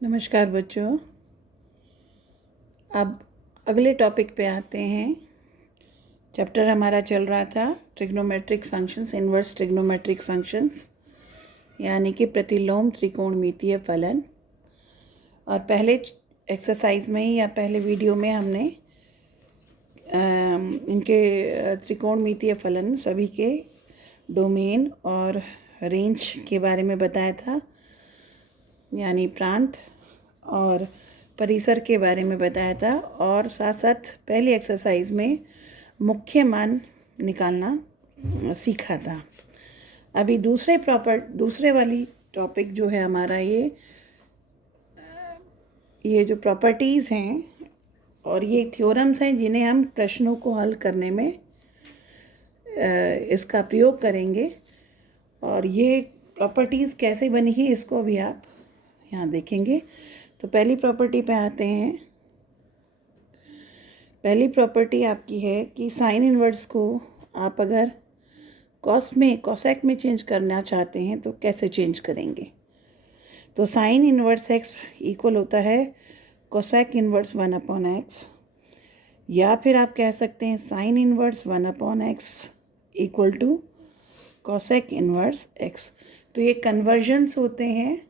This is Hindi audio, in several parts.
नमस्कार बच्चों। अब अगले टॉपिक पे आते हैं। चैप्टर हमारा चल रहा था trigonometric functions, inverse trigonometric functions, यानी कि प्रतिलोम त्रिकोणमितीय फलन। और पहले एक्सरसाइज में ही या पहले वीडियो में हमने इनके त्रिकोणमितीय फलन सभी के डोमेन और रेंज के बारे में बताया था, यानी प्रांत और परिसर के बारे में बताया था। और साथ साथ पहली एक्सरसाइज में मुख्य मान निकालना सीखा था। अभी दूसरे वाली टॉपिक जो है हमारा ये जो प्रॉपर्टीज़ हैं और ये थ्योरम्स हैं जिन्हें हम प्रश्नों को हल करने में इसका प्रयोग करेंगे। और ये प्रॉपर्टीज़ कैसे बनी है इसको भी आप यहाँ देखेंगे। तो पहली प्रॉपर्टी पे आते हैं। पहली प्रॉपर्टी आपकी है कि साइन इन्वर्स को आप अगर कॉसेक में चेंज करना चाहते हैं तो कैसे चेंज करेंगे। तो साइन इन्वर्स एक्स इक्वल होता है कोसेक इन्वर्स 1/x, या फिर आप कह सकते हैं sine inverse 1/x equal to cosec inverse x. तो ये कन्वर्जन्स होते हैं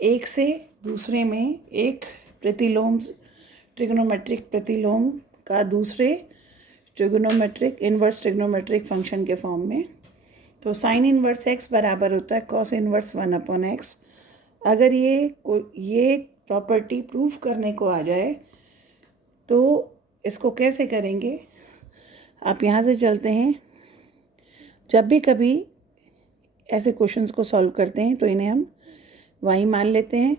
एक से दूसरे में, एक प्रतिलोम ट्रिग्नोमेट्रिक प्रतिलोम का दूसरे इन्वर्स ट्रिग्नोमेट्रिक फंक्शन के फॉर्म में। तो साइन इन्वर्स एक्स बराबर होता है कॉस इन्वर्स 1/x। अगर ये प्रॉपर्टी प्रूफ करने को आ जाए तो इसको कैसे करेंगे, आप यहाँ से चलते हैं। जब भी कभी ऐसे क्वेश्चंस को सॉल्व करते हैं तो इन्हें हम y मान लेते हैं,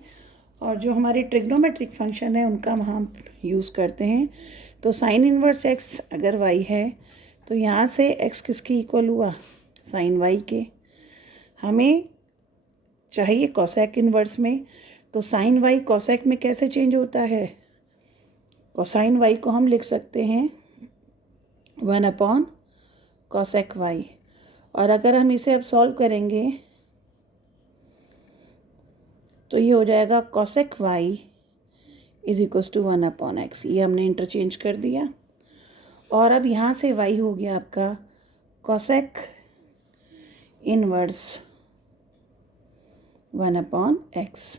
और जो हमारे ट्रिग्नोमेट्रिक फंक्शन है उनका हम यूज़ करते हैं। तो साइन इन्वर्स x अगर y है तो यहाँ से x किसके इक्वल हुआ, साइन y के। हमें चाहिए कोसेक इन्वर्स में, तो साइन y कोसेक में कैसे चेंज होता है। कोसाइन y को हम लिख सकते हैं 1/कोसेक y। और अगर हम इसे अब सॉल्व करेंगे तो ये हो जाएगा cosec y is equals to 1/x। ये हमने इंटरचेंज कर दिया। और अब यहाँ से y हो गया आपका कोसेक इन्वर्स 1/x।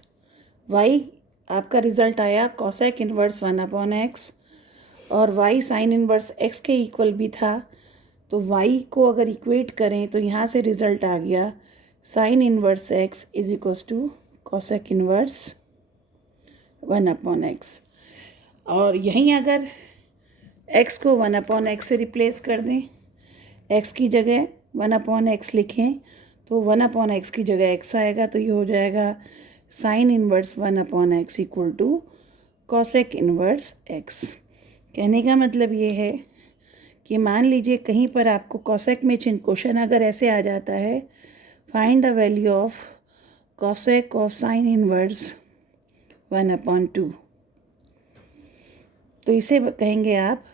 y आपका रिजल्ट आया कोसेक इन्वर्स 1/x, और y साइन इन्वर्स x के इक्वल भी था। तो y को अगर इक्वेट करें तो यहाँ से रिजल्ट आ गया sine inverse x is equals to cosec inverse 1/x। और यहीं अगर x को 1/x से रिप्लेस कर दें, x की जगह 1/x लिखें तो 1/x की जगह x आएगा। तो ये हो जाएगा sine inverse 1/x equal to cosec inverse x। कहने का मतलब ये है कि मान लीजिए कहीं पर आपको कोसेक में क्वेश्चन अगर ऐसे आ जाता है, find the value of cosec of sine inverse 1/2, तो इसे कहेंगे आप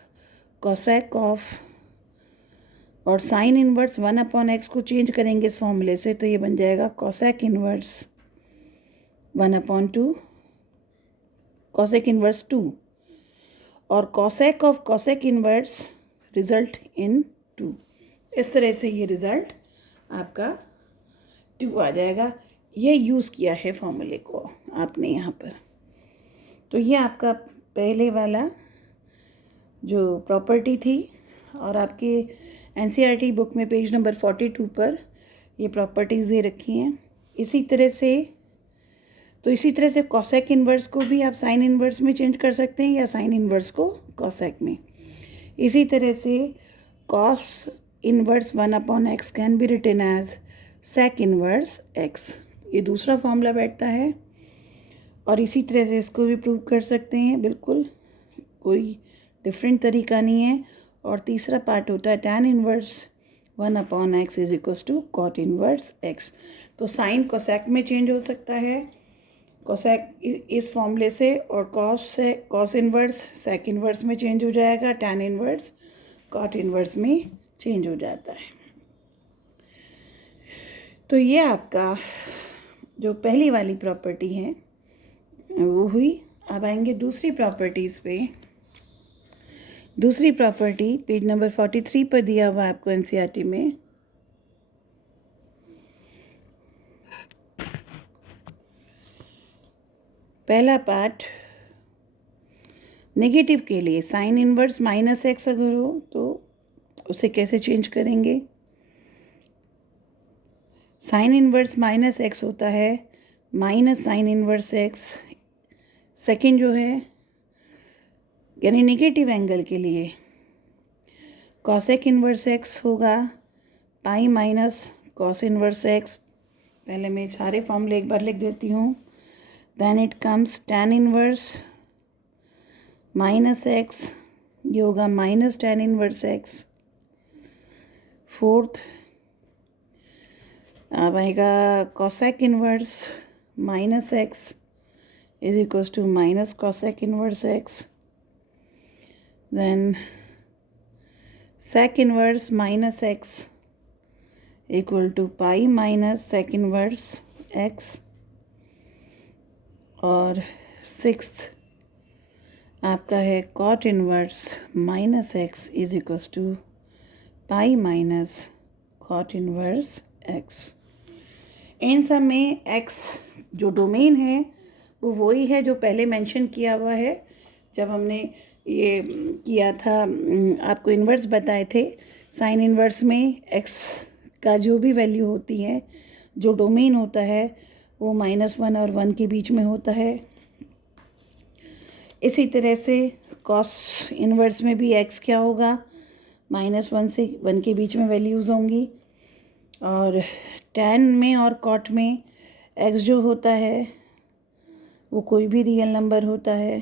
कोसेक ऑफ, और साइन इन्वर्स 1/x को चेंज करेंगे इस फॉर्मूले से तो ये बन जाएगा कोसेक इन्वर्स 1/2, कोसेक इन्वर्स 2, और cosec of cosec inverse result in 2। इस तरह से ये रिजल्ट आपका 2 आ जाएगा। ये यूज़ किया है फॉर्मूले को आपने यहाँ पर। तो ये आपका पहले वाला जो प्रॉपर्टी थी, और आपके एनसीईआरटी बुक में पेज नंबर 42 पर ये प्रॉपर्टीज़ दे रखी हैं। इसी तरह से कोसेक इन्वर्स को भी आप साइन इन्वर्स में चेंज कर सकते हैं, या साइन इन्वर्स को कोसेक में। इसी तरह से cos inverse 1/x can be written as sec inverse x। ये दूसरा फॉर्मूला बैठता है, और इसी तरह से इसको भी प्रूव कर सकते हैं, बिल्कुल कोई डिफरेंट तरीका नहीं है। और तीसरा पार्ट होता है tan inverse 1/x is equals to cot inverse x। तो साइन कोसेक में चेंज हो सकता है, कोसेक इस फॉर्मूले से, और कॉस इन्वर्स सेक इन्वर्स में चेंज हो जाएगा, tan इन्वर्स कॉट इन्वर्स में चेंज हो जाता है। तो ये आपका जो पहली वाली प्रॉपर्टी है वो हुई। अब आएंगे दूसरी प्रॉपर्टीज़ पे। दूसरी प्रॉपर्टी पेज नंबर 43 पर दिया हुआ आपको एनसीईआरटी में। पहला पार्ट, नेगेटिव के लिए साइन इनवर्स माइनस एक्स अगर हो तो उसे कैसे चेंज करेंगे। साइन इनवर्स माइनस एक्स होता है minus sine inverse x. Second जो है यानी नेगेटिव एंगल के लिए कॉसेक इनवर्स एक्स होगा pi minus cos inverse x. पहले मैं सारे फॉर्मूले एक बार लिख देती हूँ। Then it comes tan inverse minus x, ये होगा minus tan inverse x. Fourth अब आएगा cosec inverse minus x is equals to minus cosec inverse x. Then sec inverse minus x equal to pi minus sec inverse x. और सिक्स्थ आपका है cot inverse minus x is equals to pi minus cot inverse x. इन सब में एक्स जो डोमेन है वो वही है जो पहले मेंशन किया हुआ है जब हमने ये किया था, आपको इन्वर्स बताए थे। साइन इन्वर्स में एक्स का जो भी वैल्यू होती है, जो डोमेन होता है वो -1 और 1 के बीच में होता है। इसी तरह से कॉस इन्वर्स में भी एक्स क्या होगा, -1 से 1 के बीच में वैल्यूज़ होंगी। और टैन में और कॉट में एक्स जो होता है वो कोई भी रियल नंबर होता है।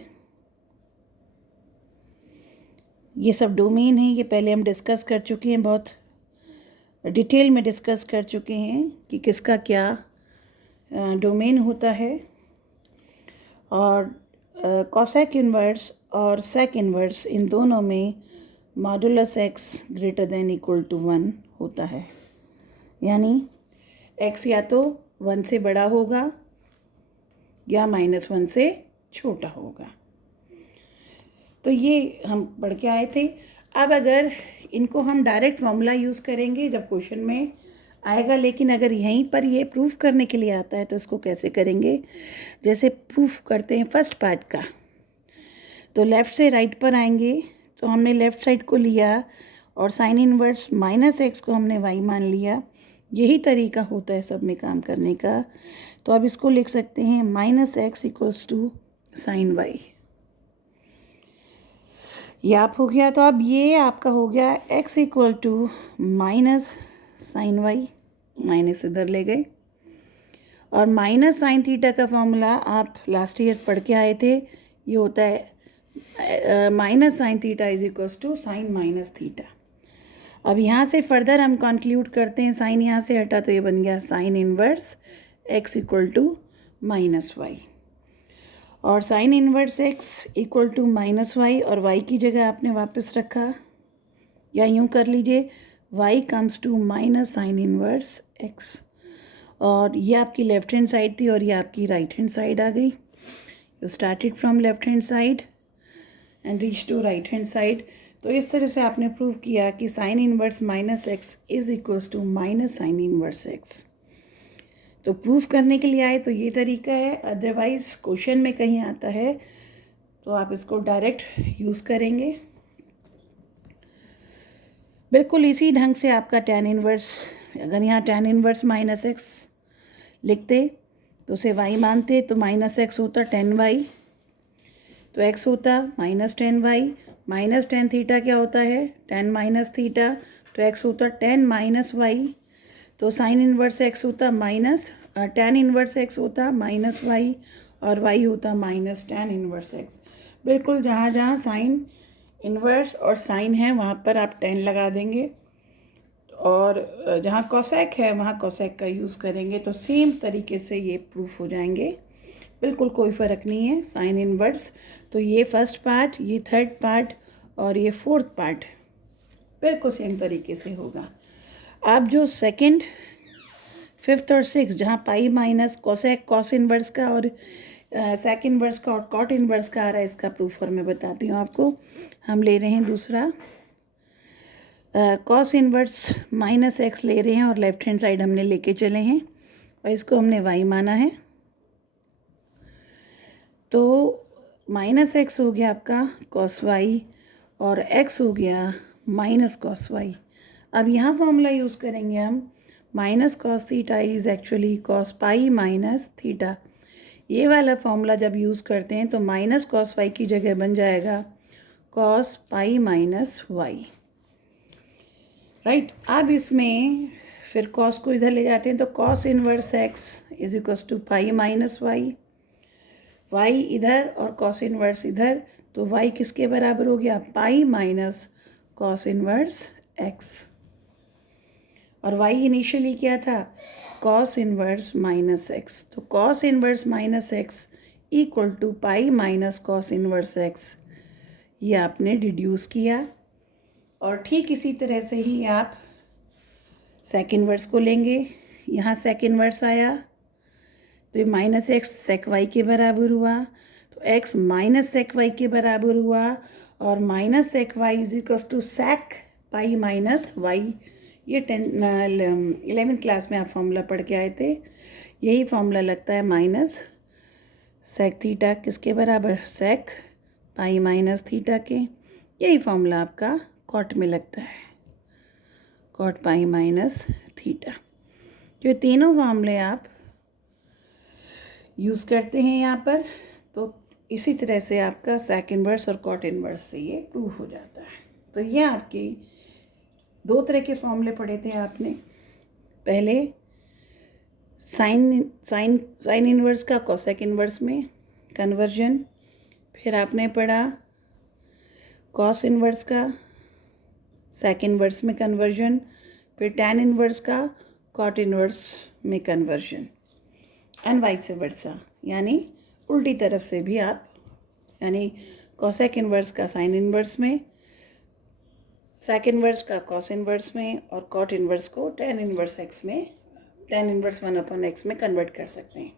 ये सब डोमेन है, ये पहले हम डिस्कस कर चुके हैं, बहुत डिटेल में डिस्कस कर चुके हैं कि किसका क्या डोमेन होता है। और कॉसेक इन्वर्स और सेक इन्वर्स इन दोनों में modulus x greater than equal to 1 होता है, यानी एक्स या तो 1 से बड़ा होगा या -1 से छोटा होगा। तो ये हम पढ़ के आए थे। अब अगर इनको हम डायरेक्ट फॉर्मूला यूज़ करेंगे जब क्वेश्चन में आएगा, लेकिन अगर यहीं पर ये प्रूफ करने के लिए आता है तो इसको कैसे करेंगे। जैसे प्रूफ करते हैं फर्स्ट पार्ट का, तो लेफ़्ट से राइट पर आएंगे। तो हमने लेफ़्ट साइड को लिया और साइन इनवर्स -x को हमने y मान लिया। यही तरीका होता है सब में काम करने का। तो अब इसको लिख सकते हैं -x equals to sine y। ये आप हो गया। तो अब ये आपका हो गया x equal to minus sine y, minus इधर ले गए। और माइनस साइन थीटा का फॉर्मूला आप लास्ट ईयर पढ़ के आए थे, ये होता है minus sine theta is equals to sine minus theta. अब यहाँ से फर्दर हम कंक्लूड करते हैं, साइन यहाँ से हटा तो ये बन गया sine inverse x equal to -y। और sine inverse x equal to -y और y की जगह आपने वापस रखा, या यूँ कर लीजिए y comes to minus sine inverse x। और ये आपकी लेफ्ट हैंड साइड थी और ये आपकी राइट हैंड साइड आ गई। You started from left hand side and reach to right hand side. तो इस तरह से आपने प्रूव किया कि sine inverse -x is equals to minus sine inverse x। तो प्रूफ करने के लिए आए तो ये तरीका है, अदरवाइज क्वेश्चन में कहीं आता है तो आप इसको डायरेक्ट यूज़ करेंगे। बिल्कुल इसी ढंग से आपका tan इनवर्स, अगर यहाँ tan इनवर्स -x लिखते तो उसे y मानते तो -x होता tan y, तो x होता -10y, -tan थीटा क्या होता है tan माइनस थीटा, तो x होता tan -y। तो साइन इनवर्स x होता tan इनवर्स x होता -y और y होता -tan इनवर्स x। बिल्कुल जहाँ जहाँ साइन इनवर्स और साइन है वहाँ पर आप tan लगा देंगे, और जहाँ कोसेक है वहाँ कोसेक का यूज़ करेंगे। तो सेम तरीके से ये प्रूफ हो जाएंगे, बिल्कुल कोई फ़र्क नहीं है साइन इनवर्स। तो ये फर्स्ट पार्ट, ये थर्ड पार्ट और ये फोर्थ पार्ट बिल्कुल सेम तरीके से होगा। अब जो सेकंड, फिफ्थ और सिक्स, जहाँ pi minus cosec cos inverse का और सेक इन्वर्स का और कॉट इन्वर्स का आ रहा है, इसका प्रूफ और मैं बताती हूँ आपको। हम ले रहे हैं दूसरा कॉस इन्वर्स माइनस एक्स ले रहे हैं और लेफ्ट हैंड साइड हमने लेके चले हैं और इसको हमने वाई माना है। तो माइनस एक्स हो गया आपका कॉस वाई और एक्स हो गया माइनस कॉस वाई। अब यहाँ फॉर्मूला यूज़ करेंगे हम, minus cos theta is actually cos pi minus theta. ये वाला फॉर्मूला जब यूज़ करते हैं तो माइनस कॉस वाई की जगह बन जाएगा cos pi minus y, right. अब इसमें फिर कॉस को इधर ले जाते हैं तो cos inverse x is equals to pi minus y, y इधर और कॉस इन्वर्स इधर, तो वाई किसके बराबर हो गया, pi minus cos inverse x. और वाई इनिशियली क्या था, कॉस इन्वर्स माइनस एक्स। तो cos inverse minus x equal to pi minus cos inverse x, ये आपने डिड्यूस किया। और ठीक इसी तरह से ही आप सेक इन्वर्स को लेंगे। यहाँ सेक इन्वर्स आया तो ये माइनस एक्स सेक वाई के बराबर हुआ, तो एक्स माइनस सेक वाई के बराबर हुआ और minus sec y is equals to sec pi minus y. ये 11th क्लास में आप फॉर्मूला पढ़ के आए थे, यही फॉर्मूला लगता है माइनस सेक थीटा किसके बराबर, सेक पाई माइनस थीटा के। यही फॉर्मूला आपका कॉट में लगता है, कॉट पाई माइनस थीटा। जो तीनों फॉर्मूले आप यूज़ करते हैं यहाँ पर, तो इसी तरह से आपका सेक इन्वर्स और कॉट इन्वर्स से ये प्रूफ हो जाता है। तो ये आपके दो तरह के फॉर्मूले पढ़े थे आपने, पहले साइन इन्वर्स का कोसेक इन्वर्स में कन्वर्जन, फिर आपने पढ़ा कॉस इन्वर्स का सेक इन्वर्स में कन्वर्जन, फिर टैन इन्वर्स का कॉट इन्वर्स में कन्वर्जन एंड वाइस वर्सा, यानी उल्टी तरफ से भी आप, यानी कोसेक इन्वर्स का साइन इन्वर्स में, सेक इन्वर्स का कॉस इन्वर्स में और कॉट इन्वर्स को टैन इन्वर्स एक्स में, टैन इन्वर्स 1/x में कन्वर्ट कर सकते हैं।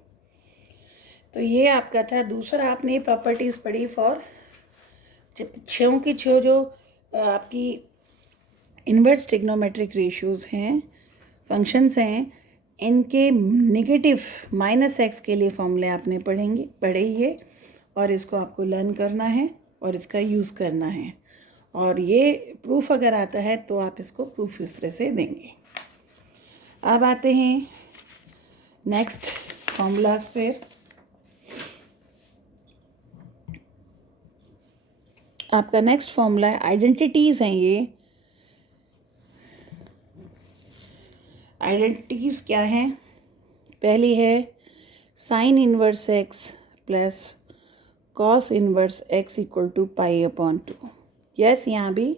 तो ये आपका था। दूसरा आपने प्रॉपर्टीज़ पढ़ी फॉर छयों की छो जो आपकी इन्वर्स ट्रिग्नोमेट्रिक रेशियोज़ हैं, फंक्शंस हैं, इनके नेगेटिव माइनस एक्स के लिए फॉर्मूले आपने पढ़े ये, और इसको आपको लर्न करना है और इसका यूज़ करना है। और ये प्रूफ अगर आता है तो आप इसको प्रूफ इस तरह से देंगे। अब आते हैं नेक्स्ट फॉर्मूलाज पर। आपका नेक्स्ट फॉर्मूला है, आइडेंटिटीज़ हैं ये। आइडेंटिटीज़ क्या हैं, पहली है sine inverse x plus cos inverse x equal to pi upon 2। Yes, यहाँ भी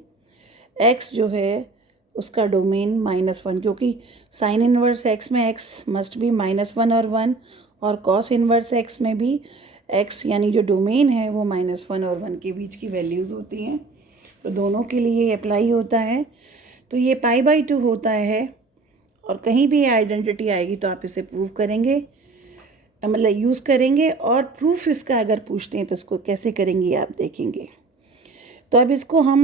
x जो है उसका डोमेन -1, क्योंकि साइन इन्वर्स x में x मस्ट बी -1 और 1, और कॉस इन्वर्स x में भी x यानी जो डोमेन है वो -1 और 1 के बीच की वैल्यूज़ होती हैं। तो दोनों के लिए अप्लाई होता है। तो ये π/2 होता है, और कहीं भी आइडेंटिटी आएगी तो आप इसे प्रूव करेंगे, मतलब यूज़ करेंगे। और प्रूफ इसका अगर पूछते हैं तो इसको कैसे करेंगे आप देखेंगे। तो अब इसको हम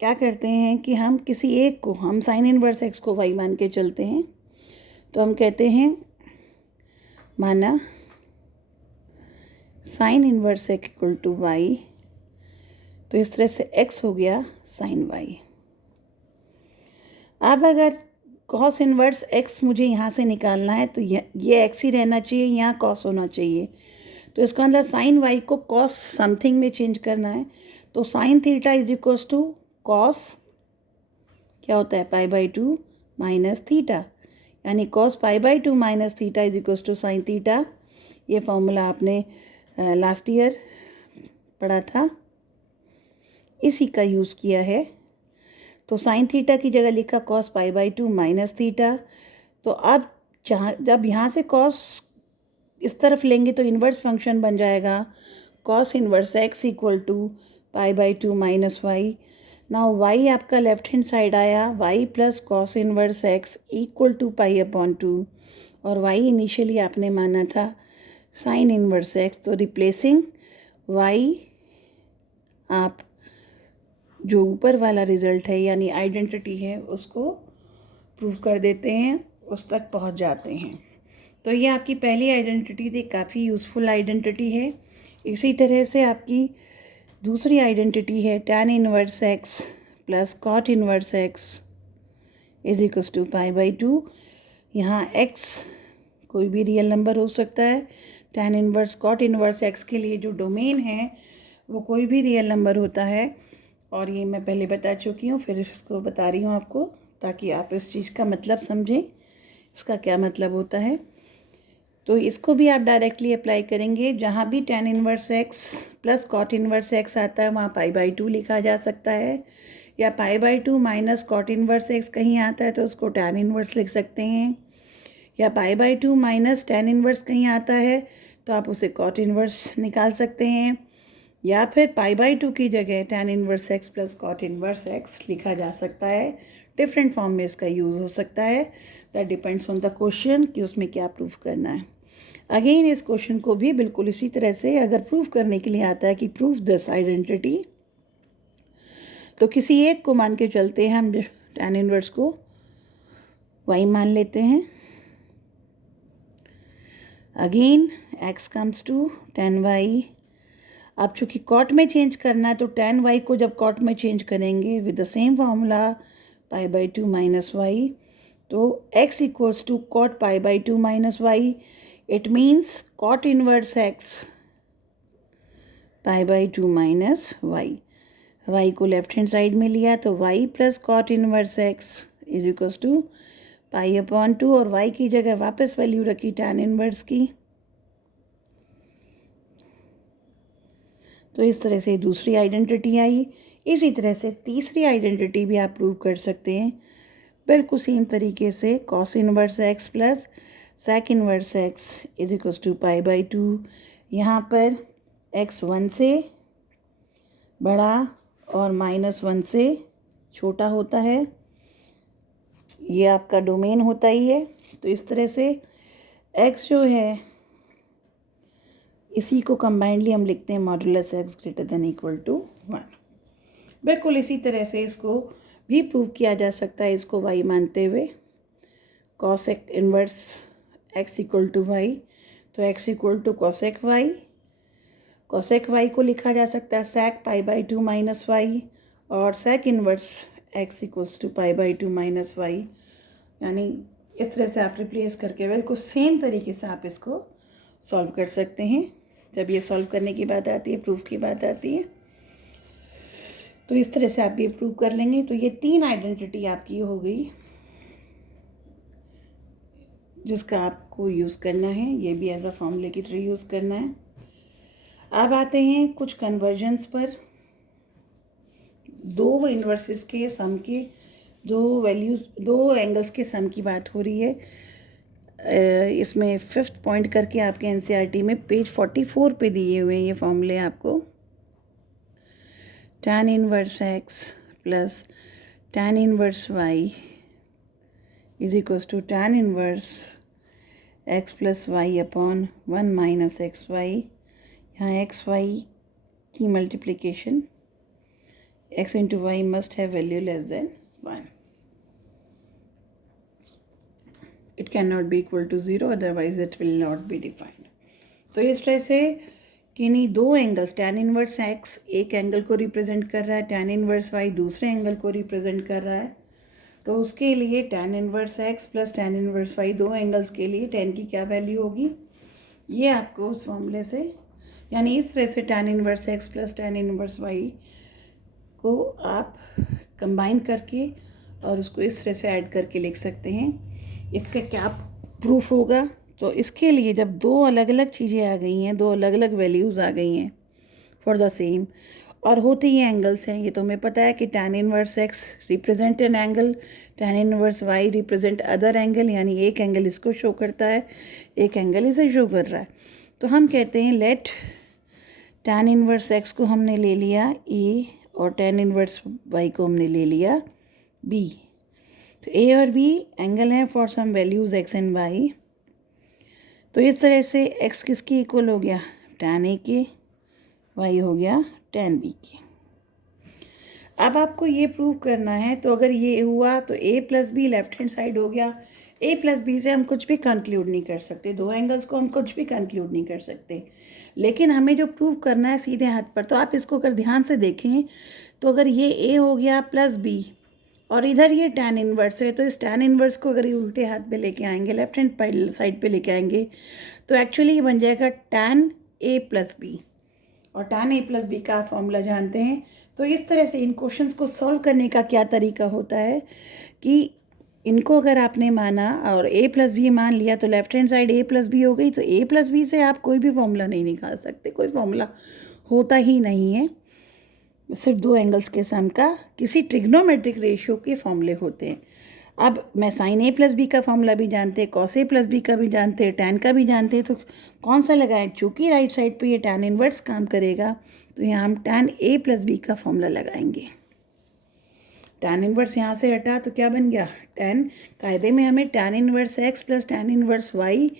क्या करते हैं कि हम किसी एक को, हम साइन इन्वर्स एक्स को वाई मान के चलते हैं। तो हम कहते हैं माना sine inverse x equal to y, तो इस तरह से एक्स हो गया साइन वाई। अब अगर कॉस इन्वर्स एक्स मुझे यहाँ से निकालना है तो ये एक्स ही रहना चाहिए, यहाँ कॉस होना चाहिए। तो इसका अंदर साइन वाई को कॉस समथिंग में चेंज करना है। तो sine theta is equals to cos, क्या होता है, π/2 माइनस थीटा, यानी cos π/2 minus theta is equals to sine theta. ये फॉर्मूला आपने लास्ट ईयर पढ़ा था, इसी का यूज़ किया है। तो साइन थीटा की जगह लिखा कॉस π/2 माइनस थीटा। तो अब जब यहाँ से कॉस इस तरफ लेंगे तो इन्वर्स फंक्शन बन जाएगा cos inverse x equal to π/2 minus y. Now y आपका लेफ्ट हैंड साइड आया, y plus cos inverse x equal to π/2, और वाई इनिशियली आपने माना था साइन इनवर्स एक्स, तो रिप्लेसिंग वाई आप जो ऊपर वाला रिजल्ट है यानी आइडेंटिटी है उसको प्रूव कर देते हैं, उस तक पहुंच जाते हैं। तो ये आपकी पहली आइडेंटिटी थी, काफ़ी यूज़फुल आइडेंटिटी है। इसी तरह से आपकी दूसरी आइडेंटिटी है tan inverse x plus cot inverse x is equals to pi by 2। यहाँ x कोई भी रियल नंबर हो सकता है। tan inverse cot inverse x के लिए जो डोमेन है वो कोई भी रियल नंबर होता है, और ये मैं पहले बता चुकी हूँ, फिर इसको बता रही हूँ आपको ताकि आप इस चीज़ का मतलब समझें, इसका क्या मतलब होता है। तो इसको भी आप डायरेक्टली अप्लाई करेंगे, जहाँ भी tan inverse x plus cot inverse x आता है वहाँ पाई बाई 2 लिखा जा सकता है, या pi by 2 minus cot inverse x कहीं आता है तो उसको tan इनवर्स लिख सकते हैं, या pi by 2 minus tan inverse कहीं आता है तो आप उसे कॉट इनवर्स निकाल सकते हैं, या फिर पाई बाई 2 की जगह tan inverse x plus cot inverse x लिखा जा सकता है। डिफरेंट फॉर्म में इसका यूज़ हो सकता है, that depends on the question कि उसमें क्या प्रूफ करना है। अगेन इस क्वेश्चन को भी बिल्कुल इसी तरह से अगर प्रूफ करने के लिए आता है कि प्रूफ दिस आइडेंटिटी, तो किसी एक को मान के चलते हैं हम, tan इनवर्स को y मान लेते हैं। Again x comes to tan y। अब चूँकि कॉट में चेंज करना है तो tan y को जब कॉट में चेंज करेंगे with the same formula pi by 2 minus y, तो x equals to cot pi by 2 minus y. It means cot inverse x pi by 2 minus y. y को लेफ्ट हैंड साइड में लिया तो y plus cot inverse x is equals to pi upon 2, और y की जगह वापस वैल्यू रखी tan इनवर्स की। तो इस तरह से दूसरी आइडेंटिटी आई। इसी तरह से तीसरी आइडेंटिटी भी आप प्रूव कर सकते हैं बिल्कुल सेम तरीके से, cos inverse x plus sec inverse x is equals to pi by 2। यहाँ पर x 1 से बड़ा और -1 से छोटा होता है, ये आपका डोमेन होता ही है। तो इस तरह से x जो है इसी को कंबाइंडली हम लिखते हैं modulus x greater than equal to 1। बिल्कुल इसी तरह से इसको भी प्रूव किया जा सकता है, इसको y मानते हुए, cosec inverse x equal to y, तो x equal to cosec y. Cosec y को लिखा जा सकता है sec pi by 2 minus y, और sec inverse x equals to pi by 2 minus y. यानी इस तरह से आप रिप्लेस करके बिल्कुल सेम तरीके से आप इसको सॉल्व कर सकते हैं। जब ये सॉल्व करने की बात आती है, प्रूफ की बात आती है, तो इस तरह से आप ये प्रूव कर लेंगे। तो ये 3 आइडेंटिटी आपकी हो गई जिसका आपको यूज़ करना है, ये भी एज अ फॉर्मूले की तरह यूज़ करना है। अब आते हैं कुछ कन्वर्जन्स पर। दो इन्वर्सेस के सम के दो वैल्यूज़, दो एंगल्स के सम की बात हो रही है। इसमें 5th पॉइंट करके आपके एनसीईआरटी में पेज 44 पे दिए हुए हैं ये फॉर्मूले आपको। tan inverse x plus tan inverse y is equals to tan inverse x plus y upon 1 minus x y. यहाँ एक्स वाई की multiplication x into y must have value less than 1। It can not be equal to 0, otherwise it will not be defined. तो इस तरह से किन्हीं दो एंगल्स, tan इनवर्स x एक एंगल को रिप्रेजेंट कर रहा है, tan इनवर्स y दूसरे एंगल को रिप्रेजेंट कर रहा है, तो उसके लिए tan inverse x plus tan inverse y दो एंगल्स के लिए tan की क्या वैल्यू होगी, ये आपको उस फॉर्मूले से, यानी इस तरह से tan inverse x plus tan inverse y को आप कंबाइन करके और उसको इस तरह से ऐड करके लिख सकते हैं। इसका क्या प्रूफ होगा, तो इसके लिए जब दो अलग अलग चीज़ें आ गई हैं, दो अलग अलग वैल्यूज़ आ गई हैं फॉर द सेम, और होती ही एंगल्स हैं, ये तो हमें पता है कि tan inverse x represent an angle, tan inverse y represent other angle, यानी एक एंगल इसको शो करता है, एक एंगल इसे शो कर रहा है। तो हम कहते हैं लेट tan इनवर्स x को हमने ले लिया a और tan इनवर्स y को हमने ले लिया b। तो a और b एंगल हैं for some values x and y। तो इस तरह से x किसकी इक्वल हो गया, tan a के, y हो गया tan b के। अब आपको ये प्रूव करना है, तो अगर ये हुआ तो a plus be left hand side हो गया। a प्लस बी से हम कुछ भी कंक्लूड नहीं कर सकते, दो एंगल्स को हम कुछ भी कंक्लूड नहीं कर सकते, लेकिन हमें जो प्रूव करना है सीधे हाथ पर। तो आप इसको अगर ध्यान से देखें तो अगर ये a हो गया प्लस b और इधर ये tan इनवर्स है, तो इस tan इनवर्स को अगर ये उल्टे हाथ पे लेके आएंगे, लेफ्ट हैंड साइड पे लेके आएंगे, तो एक्चुअली ये बन जाएगा tan a प्लस बी। और tan a प्लस बी का फॉर्मूला जानते हैं। तो इस तरह से इन क्वेश्चंस को सॉल्व करने का क्या तरीका होता है कि इनको अगर आपने माना और a प्लस बी मान लिया तो left hand side a plus b हो गई, तो a प्लस बी से आप कोई भी फॉर्मूला नहीं निकाल सकते, कोई फॉर्मूला होता ही नहीं है। सिर्फ दो एंगल्स के सम का किसी ट्रिग्नोमेट्रिक रेशियो के फॉर्मूले होते हैं। अब मैं साइन ए प्लस बी का फॉर्मूला भी जानते हैं, कॉस ए प्लस बी का भी जानते हैं, टैन का भी जानते हैं, तो कौन सा लगाएं? चूँकि राइट साइड पे ये टैन इनवर्स काम करेगा, तो यहाँ हम टैन ए प्लस बी का फॉर्मूला लगाएंगे। टैन इनवर्स यहाँ से हटा तो क्या बन गया, टैन। कायदे में हमें tan inverse x plus tan inverse y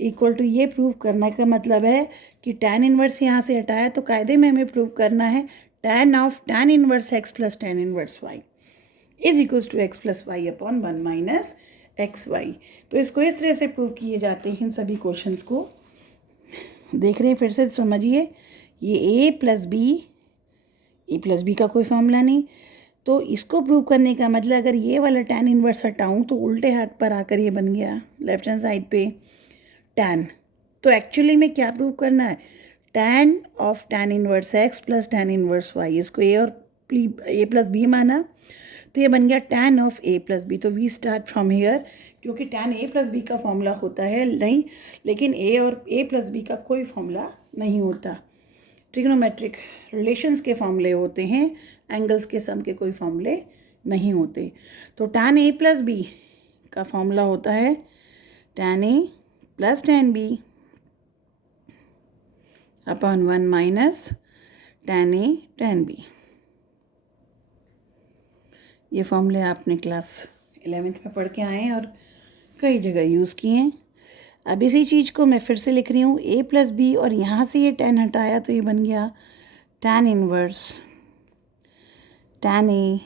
equal to ये प्रूव करने का मतलब है कि टैन इनवर्स यहाँ से हटाया तो कायदे में हमें प्रूव करना है tan of tan inverse x plus tan inverse y is equals to x plus y upon 1 minus x y. तो इसको इस तरह से प्रूव किए जाते हैं। इन सभी क्वेश्चंस को देख रहे हैं, फिर से समझिए। ये ए प्लस बी का कोई फॉर्मूला नहीं, तो इसको प्रूव करने का मतलब अगर ये वाला टैन इनवर्स हटाऊँ तो उल्टे हाथ पर आकर ये बन गया लेफ्ट हैंड साइड पे टैन। तो एक्चुअली में क्या प्रूव करना है, tan of tan inverse x plus tan inverse y. इसको ए और ए प्लस बी माना तो ये बन गया tan of a plus b. तो वी स्टार्ट फ्रॉम हेयर, क्योंकि टैन ए प्लस बी का फॉर्मूला होता है नहीं, लेकिन ए और ए प्लस बी का कोई फॉर्मूला नहीं होता। ट्रिग्नोमेट्रिक रिलेशंस के फॉर्मूले होते हैं, एंगल्स के सम के कोई फॉर्मूले नहीं होते। तो टैन ए प्लस बी का फॉर्मूला होता है tan a plus tan b upon 1 minus tan a tan b. ये फॉर्मूले आपने क्लास 11th में पढ़ के आए हैं और कई जगह यूज़ किए हैं। अब इसी चीज़ को मैं फिर से लिख रही हूँ, a प्लस बी और यहाँ से ये टैन हटाया तो ये बन गया tan inverse tan a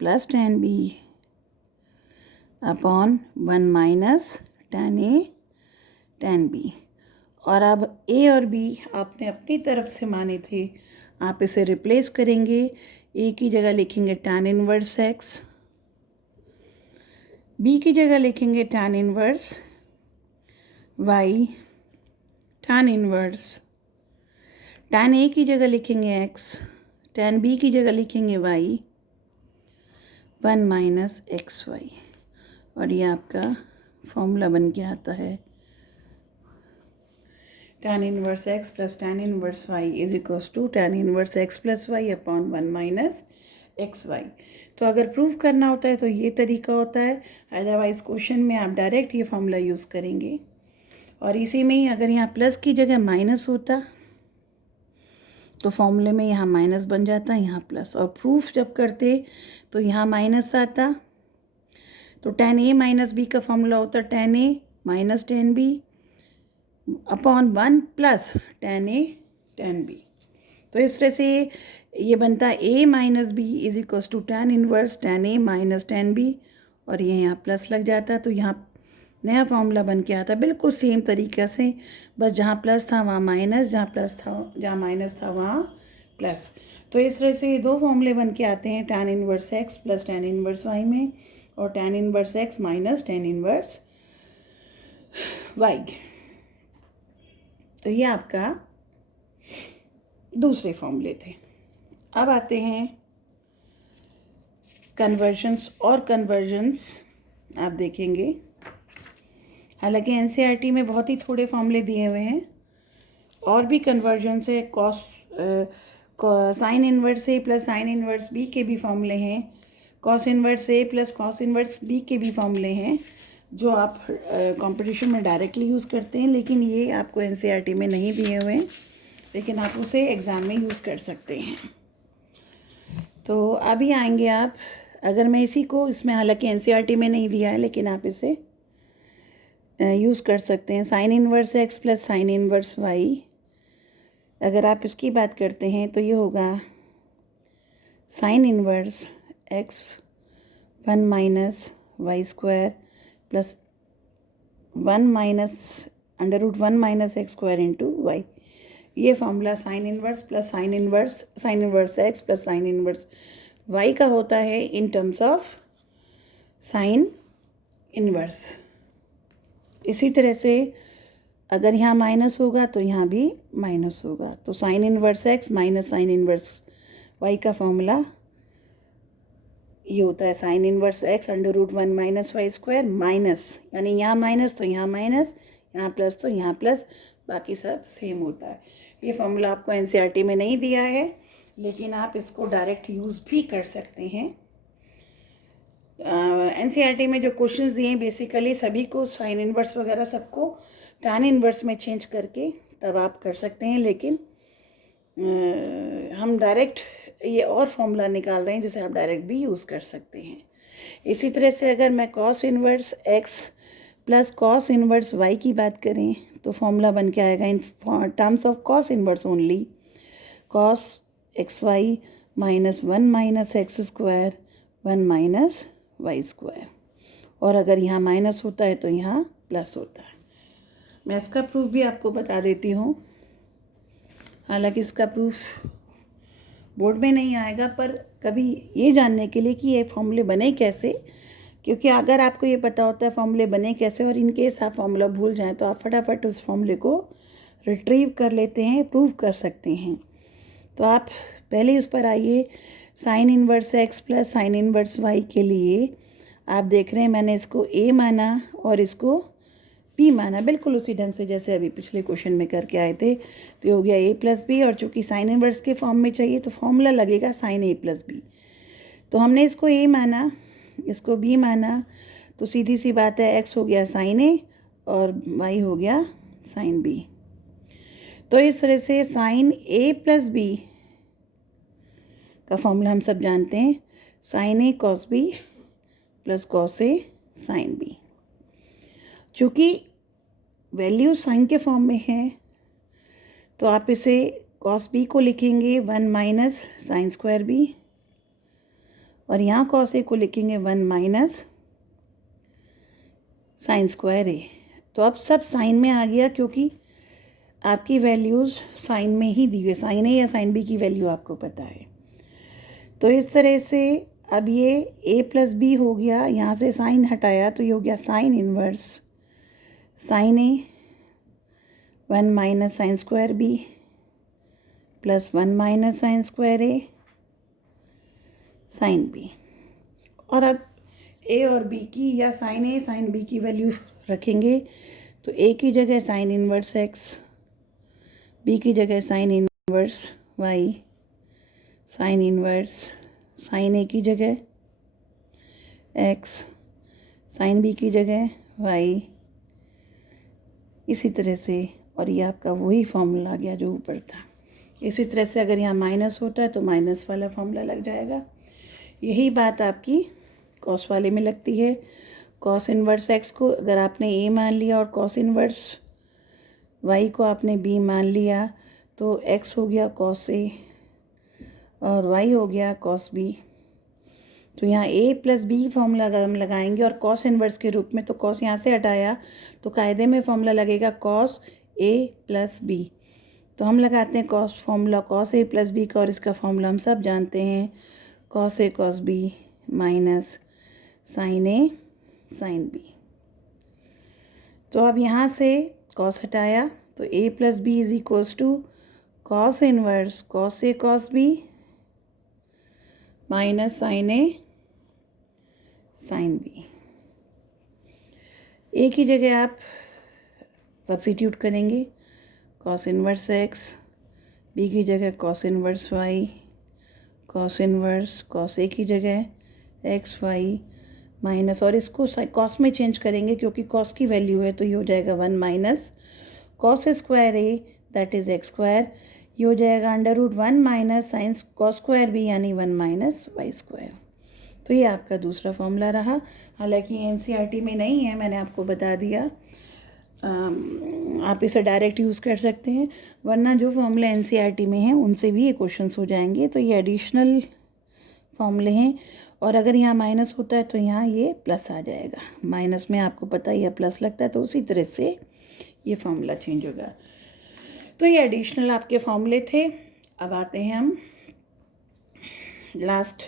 plus tan b upon 1 minus tan a tan b. और अब a और b आपने अपनी तरफ से माने थे, आप इसे रिप्लेस करेंगे। a की जगह लिखेंगे टैन इनवर्स x, b की जगह लिखेंगे tan inverse y, tan inverse tan a की जगह लिखेंगे x, टैन b की जगह लिखेंगे y, 1 माइनस एक्स वाई। और ये आपका फॉर्मूला बन के आता है tan inverse x plus tan inverse y is equals to tan inverse x plus y upon 1 minus x y. तो अगर प्रूव करना होता है तो ये तरीका होता है, अदरवाइज़ क्वेश्चन में आप डायरेक्ट ये फॉर्मूला यूज़ करेंगे। और इसी में ही अगर यहाँ प्लस की जगह माइनस होता तो फॉर्मूले में यहाँ माइनस बन जाता, यहाँ प्लस। और प्रूफ जब करते तो यहाँ माइनस आता, तो tan a माइनस बी का फॉर्मूला होता tan a minus tan b upon 1 plus tan a tan b। तो इस तरह से ये बनता है a minus b is equals to tan inverse tan a minus tan b, और ये यहाँ प्लस लग जाता, तो यहाँ नया फॉर्मूला बन के आता बिल्कुल सेम तरीके से, बस जहाँ प्लस था वहाँ माइनस, जहाँ माइनस था वहाँ प्लस। तो इस तरह से ये दो फॉर्मूले बन के आते हैं tan inverse x plus tan inverse y में, और tan inverse x minus tan inverse y। तो ये आपका दूसरे फॉर्मूले थे। अब आते हैं कन्वर्जन्स। और कन्वर्जन्स आप देखेंगे, हालांकि एनसीईआरटी में बहुत ही थोड़े फॉर्मूले दिए हुए हैं, और भी कन्वर्जन्स है। साइन इनवर्स ए प्लस साइन इनवर्स बी के भी फॉर्मूले हैं, कॉस इनवर्स ए प्लस कॉस इनवर्स बी के भी फॉर्मूले हैं, जो आप कंपटीशन में डायरेक्टली यूज़ करते हैं, लेकिन ये आपको एनसीईआरटी में नहीं दिए हुए हैं, लेकिन आप उसे एग्ज़ाम में यूज़ कर सकते हैं। तो अभी आएंगे आप, अगर मैं इसी को, इसमें हालांकि एनसीईआरटी में नहीं दिया है, लेकिन आप इसे यूज़ कर सकते हैं। Sine inverse x plus sine inverse y, अगर आप इसकी बात करते हैं तो ये होगा sine inverse x 1 minus y square plus 1 minus √1 minus x square into y. ये formula sine inverse plus sine inverse x plus sine inverse y का होता है in terms of sine inverse. इसी तरह से अगर यहाँ माइनस होगा तो यहाँ भी माइनस होगा, तो sine inverse x minus sine inverse y का फॉर्मूला ये होता है sine inverse x √1 minus y square minus, यानी यहाँ माइनस तो यहाँ माइनस, यहाँ प्लस तो यहाँ प्लस, बाकी सब सेम होता है। ये फॉर्मूला आपको एनसीईआरटी में नहीं दिया है, लेकिन आप इसको डायरेक्ट यूज़ भी कर सकते हैं। एनसीईआरटी में जो क्वेश्चंस दिए हैं बेसिकली सभी को साइन इनवर्स वगैरह सबको टैन इनवर्स में चेंज करके तब आप कर सकते हैं, लेकिन हम डायरेक्ट ये और फॉर्मूला निकाल रहे हैं जिसे आप डायरेक्ट भी यूज़ कर सकते हैं। इसी तरह से अगर मैं cos inverse x plus cos inverse y की बात करें तो फॉर्मूला बन के आएगा in terms of cos inverse only, cos x y minus 1 minus x square 1 minus y square, और अगर यहाँ माइनस होता है तो यहाँ प्लस होता है। मैं इसका प्रूफ भी आपको बता देती हूँ, हालांकि इसका प्रूफ बोर्ड में नहीं आएगा, पर कभी ये जानने के लिए कि ये फॉर्मूले बने कैसे, क्योंकि अगर आपको ये पता होता है फॉर्मूले बने कैसे और इनकेस आप फॉर्मूला भूल जाएं तो आप फटाफट उस फॉर्मूले को रिट्रीव कर लेते हैं, प्रूव कर सकते हैं। तो आप पहले उस पर आइए। Sine inverse x plus sine inverse y के लिए आप देख रहे हैं मैंने इसको ए माना और इसको बी माना, बिल्कुल उसी ढंग से जैसे अभी पिछले क्वेश्चन में करके आए थे। तो ये हो गया ए प्लस बी, और चूँकि साइन इनवर्स के फॉर्म में चाहिए तो फॉर्मूला लगेगा साइन ए प्लस बी। तो हमने इसको ए माना, इसको बी माना, तो सीधी सी बात है एक्स हो गया साइन ए और वाई हो गया साइन बी। तो इस तरह से साइन ए प्लस बी का फॉर्मूला हम सब जानते हैं, sign A cos B plus cos A sine B. चूँकि वैल्यू साइन के फॉर्म में है तो आप इसे कॉस बी को लिखेंगे 1 माइनस साइन स्क्वायर बी, और यहाँ कॉस ए को लिखेंगे 1 माइनस साइन स्क्वायर ए। तो अब सब साइन में आ गया, क्योंकि आपकी वैल्यूज़ साइन में ही दी हुई, साइन ए या साइन बी की वैल्यू आपको पता है। तो इस तरह से अब ये ए प्लस बी हो गया, यहाँ से साइन हटाया तो ये हो गया sine inverse sine a 1 minus sine square b plus 1 minus sine square a sine b. और अब ए और बी की या साइन ए साइन बी की वैल्यू रखेंगे, तो ए की जगह साइन इनवर्स एक्स, बी की जगह sine inverse y, sine inverse sine a की जगह एक्स, साइन बी की जगह वाई, इसी तरह से, और ये आपका वही फॉर्मूला आ गया जो ऊपर था। इसी तरह से अगर यहाँ माइनस होता है तो माइनस वाला फॉर्मूला लग जाएगा। यही बात आपकी कॉस वाले में लगती है। कॉस इनवर्स एक्स को अगर आपने ए मान लिया और कॉस इनवर्स वाई को आपने बी मान लिया, तो एक्स हो गया कॉस ए और वाई हो गया कॉस बी। तो यहाँ ए प्लस बी फॉर्मूला अगर हम लगाएंगे और कॉस इनवर्स के रूप में, तो कॉस यहाँ से हटाया तो कायदे में फॉर्मूला लगेगा कॉस ए प्लस बी। तो हम लगाते हैं cos formula cos a plus b का, और इसका फॉर्मूला हम सब जानते हैं cos a cos b minus sine a sine b. तो अब यहाँ से कॉस हटाया तो a plus b is equals to cos inverse cos a cos b minus sine a sine b. A की जगह आप सब्स्टिट्यूट करेंगे कॉस इनवर्स एक्स, बी की जगह cos inverse y, cos inverse cos a की जगह एक्स वाई माइनस, और इसको कॉस में चेंज करेंगे क्योंकि कॉस की वैल्यू है, तो ये हो जाएगा 1 minus cos square a that is x square, ये हो जाएगा √1 minus sine cos square b यानी 1 माइनस वाई स्क्वायर। तो ये आपका दूसरा फॉर्मूला रहा। हालांकि एनसीईआरटी में नहीं है, मैंने आपको बता दिया। आप इसे डायरेक्ट यूज़ कर सकते हैं, वरना जो फॉर्मूले एनसीईआरटी में हैं उनसे भी ये क्वेश्चंस हो जाएंगे। तो ये एडिशनल फॉर्मूले हैं, और अगर यहाँ माइनस होता है तो यहाँ ये प्लस आ जाएगा। माइनस में आपको पता है यह प्लस लगता है, तो उसी तरह से ये फॉर्मूला चेंज होगा। तो ये एडिशनल आपके फॉर्मूले थे। अब आते हैं हम लास्ट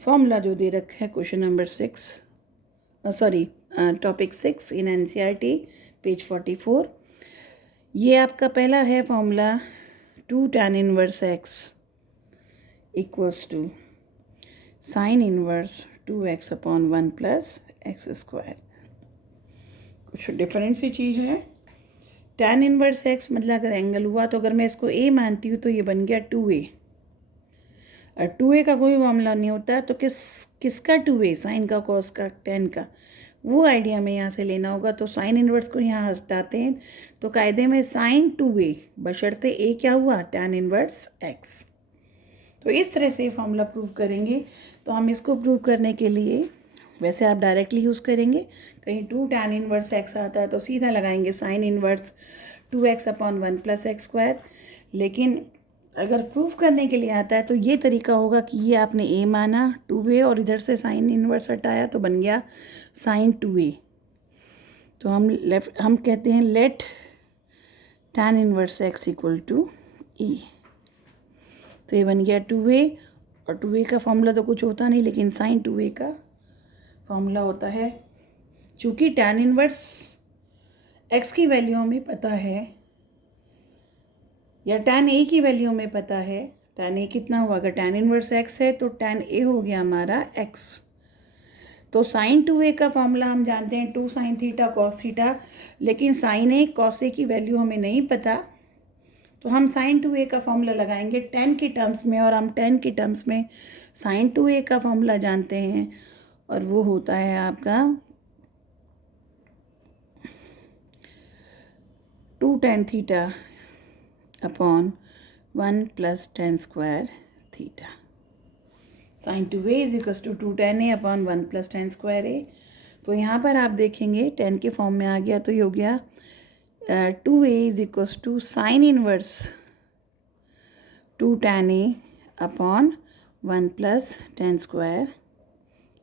फॉर्मूला जो दे रखा है question number 6, topic 6 in NCERT page 44। ये आपका पहला है formula 2 tan inverse x equals to sine inverse 2x upon 1 plus x square. कुछ डिफरेंट सी चीज़ है। tan इनवर्स x मतलब अगर एंगल हुआ तो अगर मैं इसको a मानती हूँ तो ये बन गया 2a, और 2a का कोई मामला नहीं होता तो किसका 2a, साइन का, कॉस का, tan का, वो आइडिया में यहाँ से लेना होगा। तो साइन इनवर्स को यहाँ हटाते हैं तो कायदे में साइन 2a बशर्ते a क्या हुआ, tan इनवर्स x। तो इस तरह से फॉर्मूला प्रूव करेंगे। तो हम इसको प्रूव करने के लिए वैसे आप डायरेक्टली यूज़ करेंगे, कहीं 2 tan इनवर्स x आता है तो सीधा लगाएंगे sign inverse 2x upon 1 plus x square. लेकिन अगर प्रूफ करने के लिए आता है तो ये तरीका होगा कि ये आपने a माना 2a और इधर से साइन इनवर्स हटाया तो बन गया साइन 2a। तो हम कहते हैं let tan inverse x equal to e। तो ये बन गया 2a, और 2a का फॉर्मूला तो कुछ होता नहीं, लेकिन साइन 2a का फॉर्मूला होता है। चूँकि tan इनवर्स x की वैल्यू हमें पता है या tan a की वैल्यू हमें पता है, tan a कितना हुआ, अगर tan इनवर्स x है तो tan a हो गया हमारा x। तो साइन 2a का फॉर्मूला हम जानते हैं 2 sin थीटा कॉस थीटा, लेकिन साइन a कॉस a की वैल्यू हमें नहीं पता, तो हम साइन 2a का फॉर्मूला लगाएंगे tan के टर्म्स में, और हम tan के टर्म्स में साइन 2a का फॉर्मूला जानते हैं, और वो होता है आपका 2 tan theta upon 1 plus tan square theta. Sine 2a is equals to 2 tan a upon 1 plus tan square a। तो यहाँ पर आप देखेंगे tan के फॉर्म में आ गया, तो ये हो गया 2a is equals to sine inverse 2 tan a upon 1 plus tan square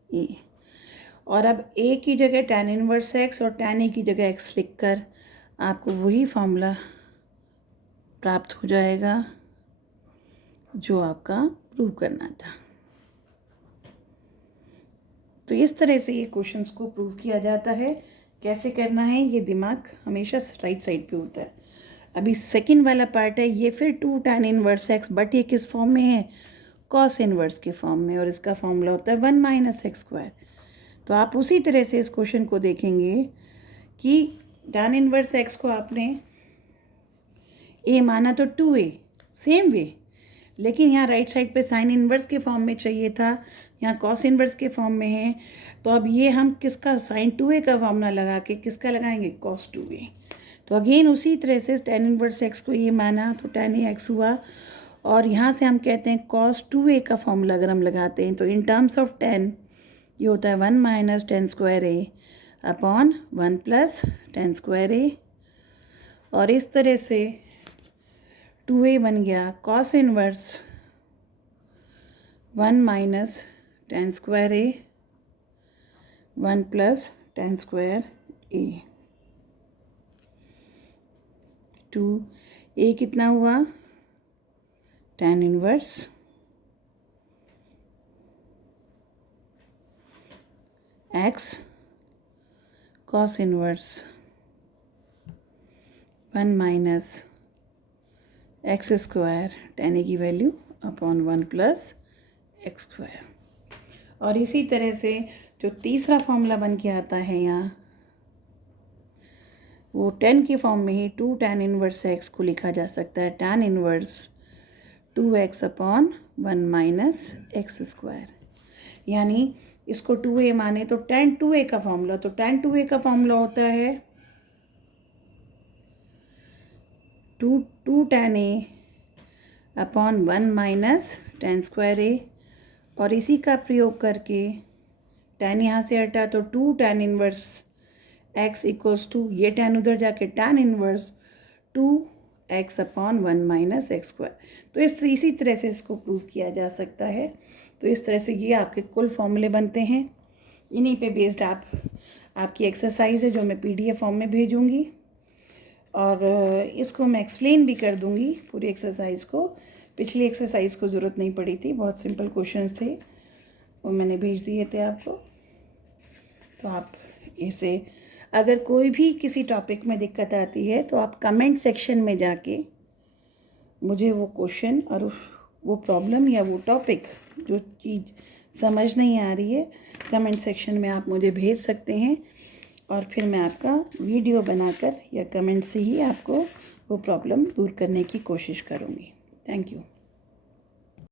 a। और अब a की जगह tan इनवर्स x और tan a की जगह x लिखकर आपको वही फॉर्मूला प्राप्त हो जाएगा जो आपका प्रूव करना था। तो इस तरह से ये क्वेश्चंस को प्रूव किया जाता है। कैसे करना है, ये दिमाग हमेशा राइट साइड पे होता है। अभी सेकंड वाला पार्ट है, ये फिर 2 tan इनवर्स x, बट ये किस फॉर्म में है, कॉस इनवर्स के फॉर्म में, और इसका फॉर्मूला होता है 1 माइनस एक्स स्क्वायर। तो आप उसी तरह से इस क्वेश्चन को देखेंगे कि tan इनवर्स x को आपने a माना तो 2a, सेम वे, लेकिन यहाँ राइट साइड पे साइन इनवर्स के फॉर्म में चाहिए था, यहाँ कॉस इनवर्स के फॉर्म में है। तो अब ये हम किसका, साइन 2a का फॉर्मूला लगा के किसका लगाएंगे, कॉस 2a। तो अगेन उसी तरह से tan इनवर्स x को ये माना तो tan a x हुआ, और यहाँ से हम कहते हैं कॉस 2a का फॉर्मूला अगर हम लगाते हैं तो इन टर्म्स ऑफ tan ये होता है 1 minus tan square a upon 1 plus tan square a। और इस तरह से 2a बन गया cos inverse 1 minus tan square a 1 plus tan square a। 2a कितना हुआ, tan inverse x cos inverse 1 minus x square tan a की value upon 1 plus x square. और इसी तरह से जो तीसरा फॉर्मूला बन के आता है यहाँ, वो tan के फॉर्म में ही 2 tan इनवर्स x को लिखा जा सकता है tan inverse 2x upon 1 minus x square. यानी इसको 2a माने तो tan 2a का फॉर्मूला, तो tan 2a का फॉर्मूला होता है 2 tan a upon 1 minus tan square a, और इसी का प्रयोग करके tan यहाँ से हटा तो 2 tan inverse x equals to ये tan उधर जाके tan inverse 2x/1 minus x square. तो इसी तरह से इसको प्रूव किया जा सकता है। तो इस तरह से ये आपके कुल फॉर्मूले बनते हैं। इन्हीं पे बेस्ड आपकी एक्सरसाइज है जो मैं PDF फॉर्म में भेजूँगी, और इसको मैं एक्सप्लेन भी कर दूँगी पूरी एक्सरसाइज को। पिछली एक्सरसाइज को ज़रूरत नहीं पड़ी थी, बहुत सिंपल क्वेश्चंस थे, वो मैंने भेज दिए थे आपको। तो आप इसे, अगर कोई भी किसी टॉपिक में दिक्कत आती है तो आप कमेंट सेक्शन में जाके मुझे वो क्वेश्चन और वो प्रॉब्लम या वो टॉपिक जो चीज़ समझ नहीं आ रही है, कमेंट सेक्शन में आप मुझे भेज सकते हैं, और फिर मैं आपका वीडियो बनाकर या कमेंट से ही आपको वो प्रॉब्लम दूर करने की कोशिश करूँगी। Thank you.